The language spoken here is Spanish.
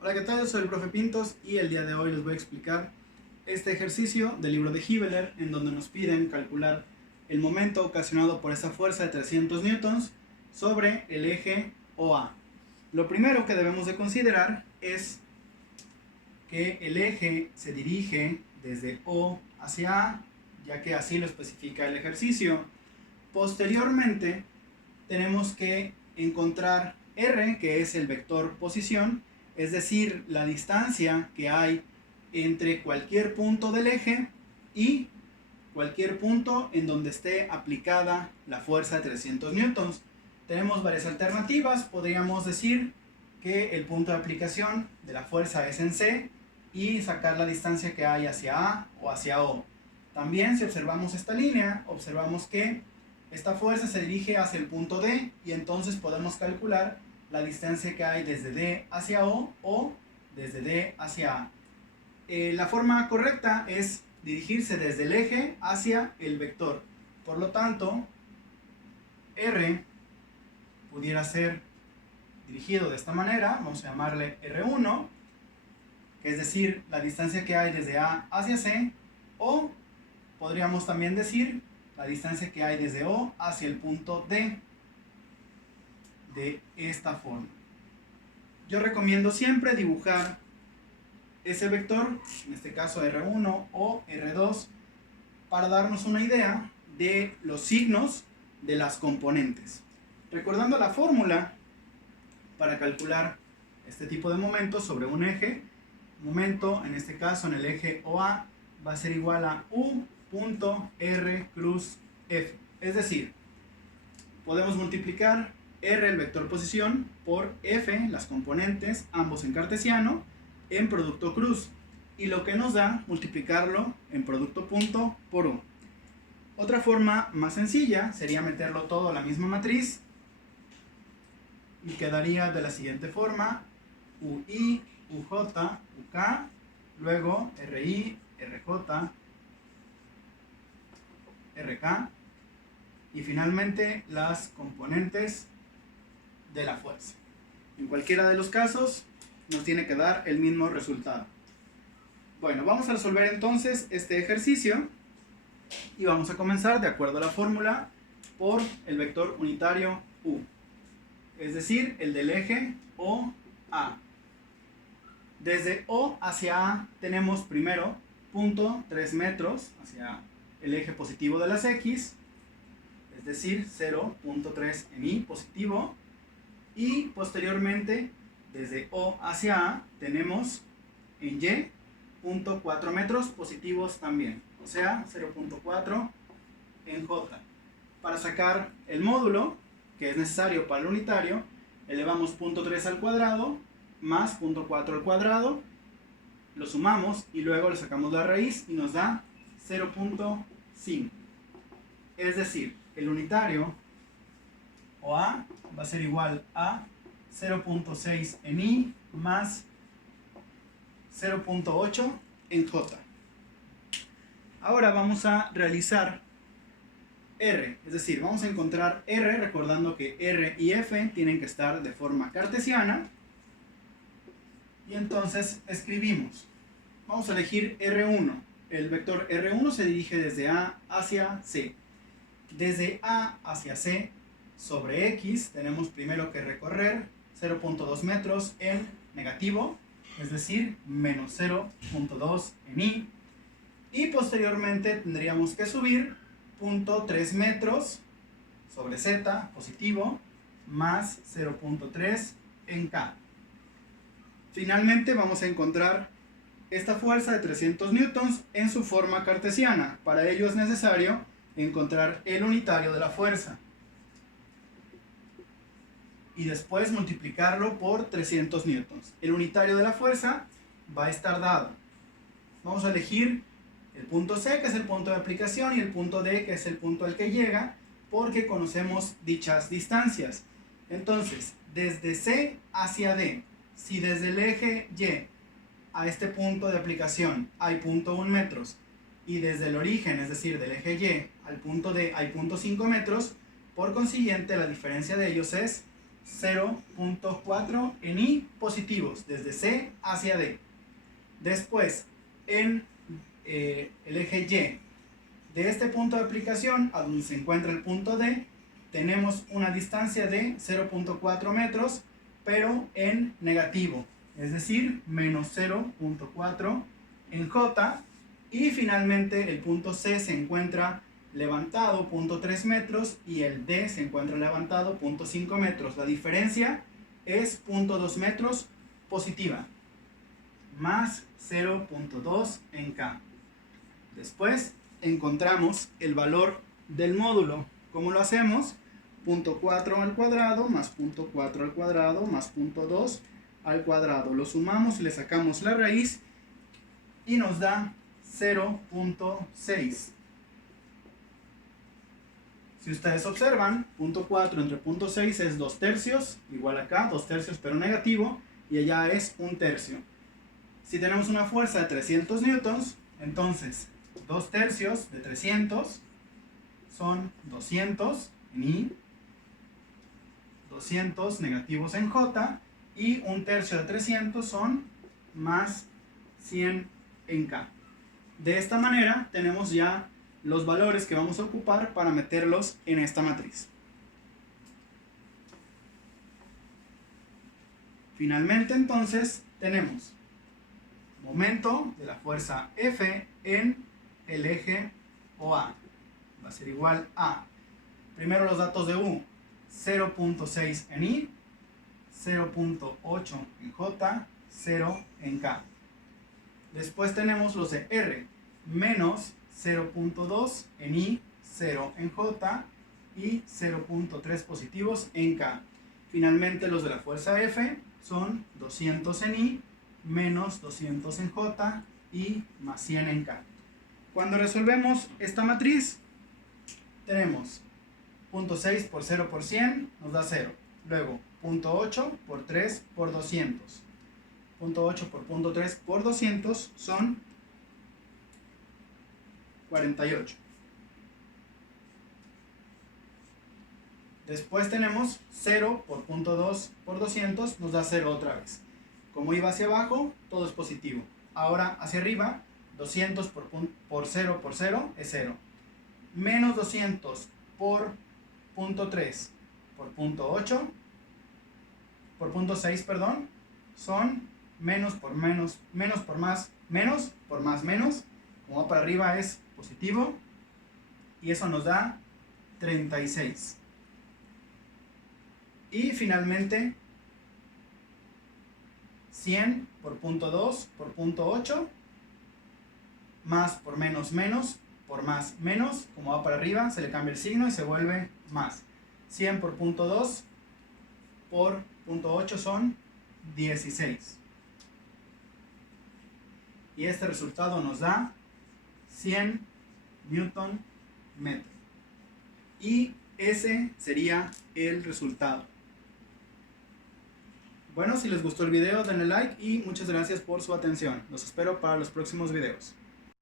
Hola, ¿qué tal? Soy el profe Pintos y el día de hoy les voy a explicar este ejercicio del libro de Hibbeler en donde nos piden calcular el momento ocasionado por esa fuerza de 300 newtons sobre el eje OA. Lo primero que debemos de considerar es que el eje se dirige desde O hacia A, ya que así lo especifica el ejercicio. Posteriormente, tenemos que encontrar R, que es el vector posición, es decir, la distancia que hay entre cualquier punto del eje y cualquier punto en donde esté aplicada la fuerza de 300 newtons. Tenemos varias alternativas. Podríamos decir que el punto de aplicación de la fuerza es en C y sacar la distancia que hay hacia A o hacia O. También, si observamos esta línea, observamos que esta fuerza se dirige hacia el punto D y entonces podemos calcular la distancia que hay desde D hacia O desde D hacia A. La forma correcta es dirigirse desde el eje hacia el vector. Por lo tanto, R pudiera ser dirigido de esta manera. Vamos a llamarle R1, que es decir, la distancia que hay desde A hacia C, o podríamos también decir la distancia que hay desde O hacia el punto D, de esta forma. Yo recomiendo siempre dibujar ese vector, en este caso R1 o R2, para darnos una idea de los signos de las componentes. Recordando la fórmula para calcular este tipo de momentos sobre un eje, momento, en este caso en el eje OA, va a ser igual a U.R cruz F. Es decir, podemos multiplicar R, el vector posición, por F, las componentes, ambos en cartesiano, en producto cruz. Y lo que nos da, multiplicarlo en producto punto por U. Otra forma más sencilla sería meterlo todo a la misma matriz. Y quedaría de la siguiente forma: UI, UJ, UK, luego RI, RJ, RK, y finalmente las componentes de la fuerza. En cualquiera de los casos nos tiene que dar el mismo resultado. Bueno, vamos a resolver entonces este ejercicio y vamos a comenzar de acuerdo a la fórmula por el vector unitario U, es decir, el del eje OA. Desde O hacia A tenemos primero 0.3 metros hacia el eje positivo de las X, es decir, 0.3 en Y positivo, y posteriormente desde O hacia A tenemos en Y 0.4 metros positivos también, o sea, 0.4 en J. Para sacar el módulo que es necesario para el unitario, elevamos 0.3 al cuadrado más 0.4 al cuadrado, lo sumamos y luego le sacamos la raíz y nos da 0.5. Es decir, el unitario OA va a ser igual a 0.6 en Y más 0.8 en J. Ahora vamos a realizar R, es decir, vamos a encontrar R, recordando que R y F tienen que estar de forma cartesiana. Y entonces escribimos, vamos a elegir R1. El vector R1 se dirige desde A hacia C. Desde A hacia C sobre X tenemos primero que recorrer 0.2 metros en negativo, es decir, menos 0.2 en Y. Y posteriormente tendríamos que subir 0.3 metros sobre Z positivo más 0.3 en K. Finalmente vamos a encontrar esta fuerza de 300 newtons en su forma cartesiana. Para ello es necesario encontrar el unitario de la fuerza y después multiplicarlo por 300 newtons. El unitario de la fuerza va a estar dado. Vamos a elegir el punto C, que es el punto de aplicación, y el punto D, que es el punto al que llega, porque conocemos dichas distancias. Entonces, desde C hacia D, si desde el eje Y a este punto de aplicación hay 0.1 metros y desde el origen, es decir, del eje Y al punto D hay 0.5 metros, por consiguiente la diferencia de ellos es 0.4 en I positivos, desde C hacia D. Después, en el eje Y, de este punto de aplicación a donde se encuentra el punto D, tenemos una distancia de 0.4 metros, pero en negativo, es decir, menos 0.4 en J. Y finalmente el punto C se encuentra levantado 0.3 metros y el D se encuentra levantado 0.5 metros. La diferencia es 0.2 metros positiva, más 0.2 en K. Después encontramos el valor del módulo. ¿Cómo lo hacemos? 0.4 al cuadrado más 0.4 al cuadrado más 0.2 al cuadrado. Lo sumamos y le sacamos la raíz y nos da 0.6. Si ustedes observan, 0.4 entre 0.6 es 2 tercios, igual acá, 2 tercios pero negativo, y allá es 1 tercio. Si tenemos una fuerza de 300 newtons, entonces 2 tercios de 300 son 200 en I, 200 negativos en J, y 1 tercio de 300 son más 100 en K. De esta manera tenemos ya los valores que vamos a ocupar para meterlos en esta matriz. Finalmente entonces tenemos momento de la fuerza F en el eje OA. Va a ser igual a, primero los datos de U, 0.6 en I, 0.8 en J, 0 en K. Después tenemos los de R, menos 0.2 en I, 0 en J y 0.3 positivos en K. Finalmente los de la fuerza F son 200 en I, menos 200 en J y más 100 en K. Cuando resolvemos esta matriz, tenemos 0.6 por 0 por 100 nos da 0. Luego 0.8 por 3 por 200. 0.8 por 0.3 por 200 son 48. Después tenemos 0 por 0.2 por 200 nos da 0 otra vez. Como iba hacia abajo, todo es positivo. Ahora hacia arriba, 200 por 0 por 0 es 0. Menos 200 por 0.3 por 0.8 por 0.6, perdón, son menos por menos, menos por más, menos por más, menos. Como va para arriba es positivo. Y eso nos da 36. Y finalmente 100 por 0.2 por 0.8 más por menos menos por más menos, como va para arriba se le cambia el signo y se vuelve más. 100 por 0.2 por 0.8 son 16. Y este resultado nos da 100 newton metro. Y ese sería el resultado. Bueno, si les gustó el video denle like y muchas gracias por su atención. Los espero para los próximos videos.